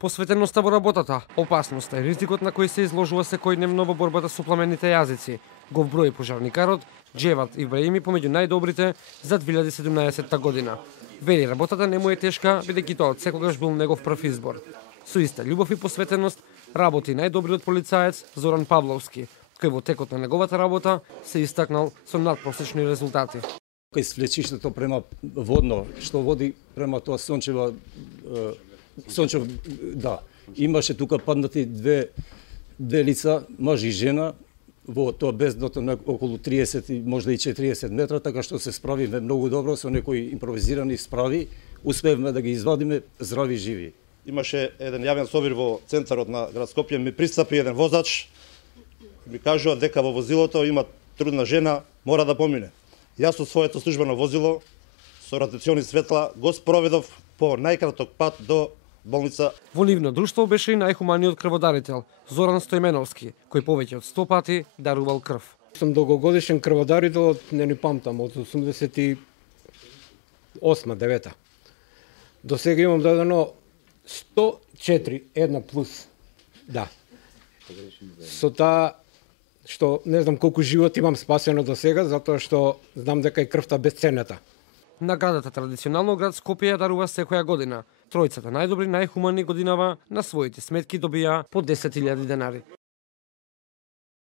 Посветеноста во работата, опасноста и ризикот на кој се изложува секојдневно во борбата со пламените јазици, го вброи пожарникарот Џевад Ибраими помеѓу најдобрите за 2017 година. Вели, работата не му е тешка, бидејќи тоа од секогаш бил негов прв избор. Со иста љубов и посветеност работи најдобриот полицаец Зоран Павловски, кој во текот на неговата работа се истакнал со надпросечни резултати. Кај свлечиштето према водно, што води према тоа Сончев, да. Имаше тука паднати две лица, маж и жена, во тоа бездното на околу 30, можда и 40 метра, така што се справивме многу добро со некои импровизирани справи, успевме да ги извадиме здрави и живи. Имаше еден јавен собир во центарот на град Скопје, ми пристапи еден возач, ми кажува дека во возилото има трудна жена, мора да помине. Јас со своето службено возило, со ротациони светла, го спроведов по најкраток пат до болница. Во нивно друштво беше и најхуманиот крводарител Зоран Стојменовски, кој повеќе од 100 пати дарувал крв. Сум долгогодишен крводарител, не ни памтам, од 88-9. До сега имам дадено 104, една плюс. Да. Со таа што не знам колку живот имам спасено до сега, затоа што знам дека е крвта безценета. Наградата традиционално град Скопје ја дарува секоја година. Тројцата најдобри, најхумани годинава на своите сметки добија по 10.000 денари.